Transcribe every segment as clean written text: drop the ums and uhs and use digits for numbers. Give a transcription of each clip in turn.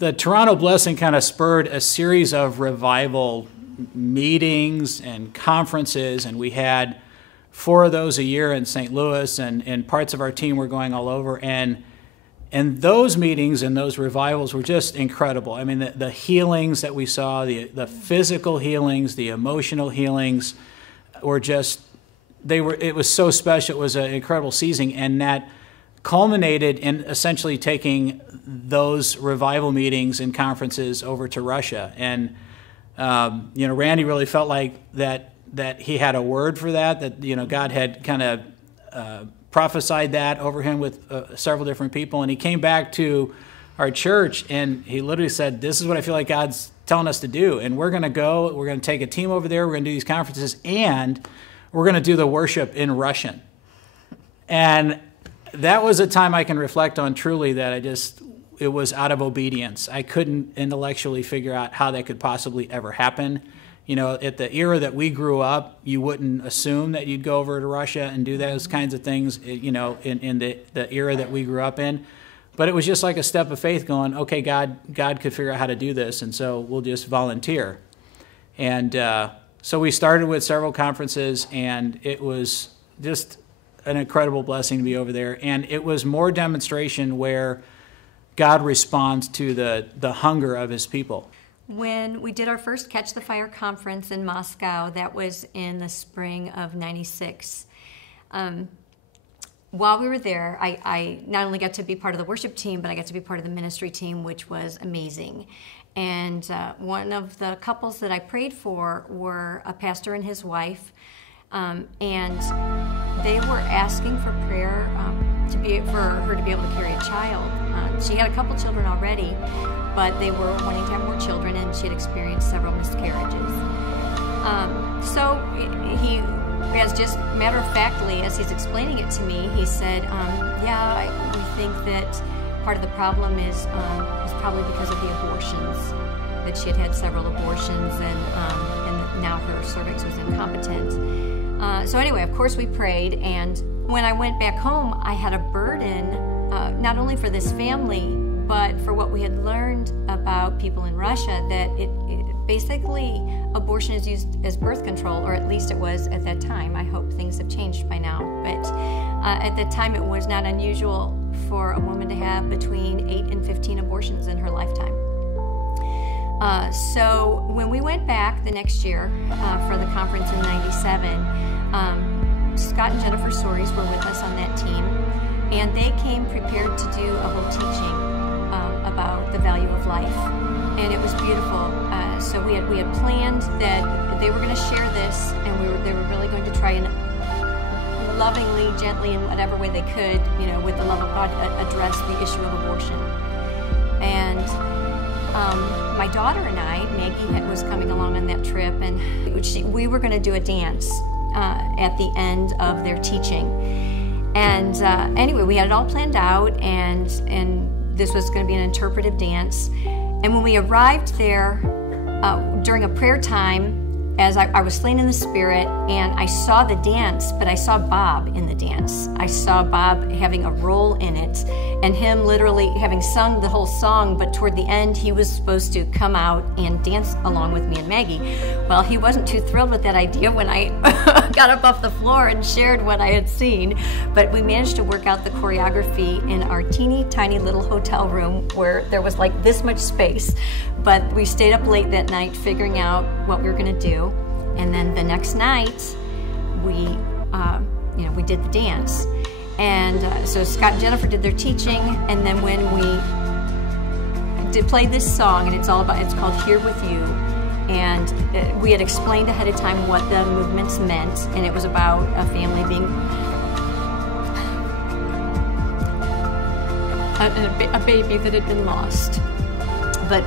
the Toronto Blessing kind of spurred a series of revival meetings and conferences, and we had 4 of those a year in St. Louis, and parts of our team were going all over. And those meetings and those revivals were just incredible. I mean, the healings that we saw, the physical healings, the emotional healings were just, it was so special. It was an incredible season, and that culminated in essentially taking those revival meetings and conferences over to Russia. And, Randy really felt like that he had a word for that, God had kind of prophesied that over him with several different people. And he came back to our church and he literally said, this is what I feel like God's telling us to do. And we're going to go, we're going to take a team over there, we're going to do these conferences, and we're going to do the worship in Russian. And that was a time I can reflect on truly that it was out of obedience. I couldn't intellectually figure out how that could possibly ever happen. At the era that we grew up, you wouldn't assume that you'd go over to Russia and do those kinds of things, in the era that we grew up in. But it was just like a step of faith going, okay, God could figure out how to do this, and so we'll just volunteer. And so we started with several conferences, and it was just an incredible blessing to be over there. And it was more demonstration where God responds to the hunger of his people. When we did our first Catch the Fire conference in Moscow, that was in the spring of '96. While we were there, I not only got to be part of the worship team, but I got to be part of the ministry team, which was amazing. And one of the couples that I prayed for were a pastor and his wife, and they were asking for prayer for her to be able to carry a child. She had a couple children already, but they were wanting to have more children, and she had experienced several miscarriages. So he, as just matter-of-factly, as he's explaining it to me, he said, we think that part of the problem is probably because of the abortions, that she had had several abortions, and now her cervix was incompetent. So anyway, of course we prayed, and when I went back home, I had a burden, not only for this family, but for what we had learned about people in Russia, that it basically abortion is used as birth control, or at least it was at that time. I hope things have changed by now. But at that time, it was not unusual for a woman to have between 8 and 15 abortions in her lifetime. So when we went back the next year for the conference in '97, Scott and Jennifer Soares were with us on that team, and they came prepared to do a whole teaching about the value of life, and it was beautiful. So we had planned that they were going to share this, and they were really going to try and lovingly, gently, in whatever way they could, with the love of God, address the issue of abortion. And my daughter and I, Maggie, was coming along on that trip, and we were going to do a dance at the end of their teaching. And anyway, we had it all planned out, and this was going to be an interpretive dance. And when we arrived there, during a prayer time, as I was slain in the Spirit, and I saw the dance, but I saw Bob in the dance. I saw Bob having a role in it, and him literally having sung the whole song, but toward the end, he was supposed to come out and dance along with me and Maggie. Well, he wasn't too thrilled with that idea when I got up off the floor and shared what I had seen, but we managed to work out the choreography in our teeny tiny little hotel room where there was like this much space. But we stayed up late that night figuring out what we were going to do. And then the next night, we did the dance. And so Scott and Jennifer did their teaching, and then when we played this song, and it's called Here With You, and we had explained ahead of time what the movements meant, and it was about a family being a baby that had been lost, but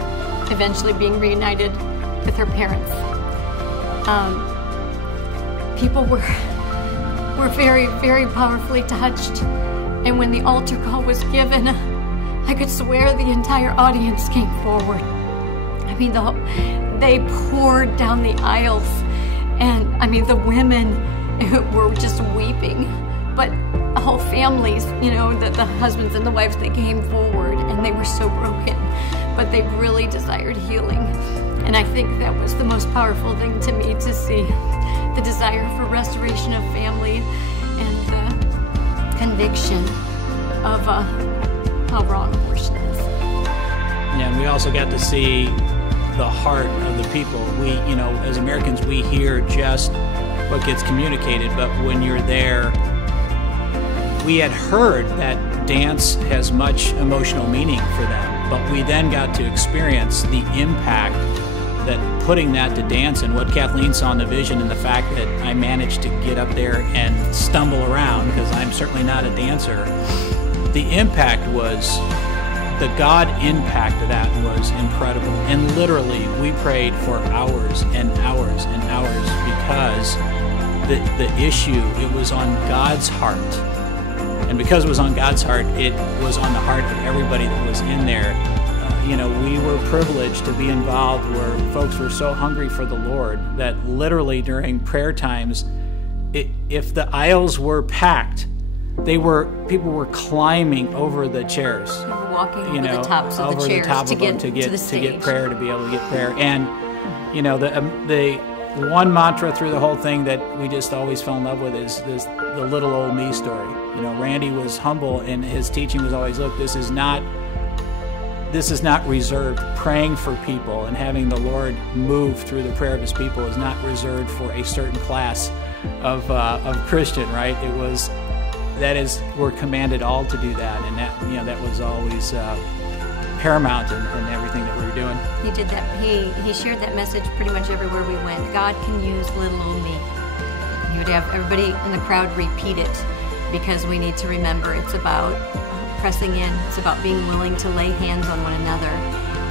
eventually being reunited with her parents. People were very, very powerfully touched, and when the altar call was given, I could swear the entire audience came forward. I mean, they poured down the aisles, and I mean, the women were just weeping, but whole families, the husbands and the wives, they came forward, and they were so broken. but they really desired healing. And I think that was the most powerful thing to me, to see the desire for restoration of family and the conviction of how wrong abortion is. Yeah, and we also got to see the heart of the people. We, you know, as Americans, we hear just what gets communicated, but when you're there, we had heard that dance has much emotional meaning for them, but we then got to experience the impact that putting that to dance, and what Kathleen saw in the vision, and the fact that I managed to get up there and stumble around, because I'm certainly not a dancer. The impact was, the God impact of that was incredible. And literally, we prayed for hours and hours and hours, because the issue, it was on God's heart. And because it was on God's heart, it was on the heart of everybody that was in there. You know, we were privileged to be involved where folks were so hungry for the Lord that literally during prayer times, if the aisles were packed, people were climbing over the chairs. They were walking over the tops of the chairs to get prayer, to be able to get prayer. And you know, the one mantra through the whole thing that we just always fell in love with is the little old me story. You know, Randy was humble, and his teaching was always, look, this is not reserved. Praying for people and having the Lord move through the prayer of His people is not reserved for a certain class of Christian, right? We're commanded all to do that, and that, you know, that was always paramount in everything that we were doing. He did that. He shared that message pretty much everywhere we went. God can use little old me. He would have everybody in the crowd repeat it, because we need to remember it's about pressing in. It's about being willing to lay hands on one another,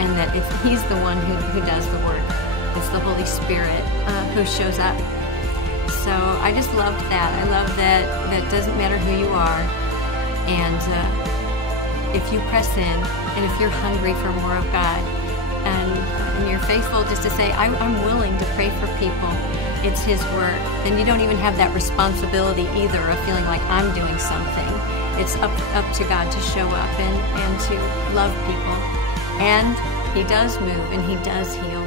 and that He's the one who does the work. It's the Holy Spirit who shows up. So I just loved that. I love that it doesn't matter who you are, and if you press in, and if you're hungry for more of God, and you're faithful just to say, I'm willing to pray for people, it's His work, then you don't even have that responsibility either of feeling like I'm doing something. It's up to God to show up and to love people. And He does move, and He does heal.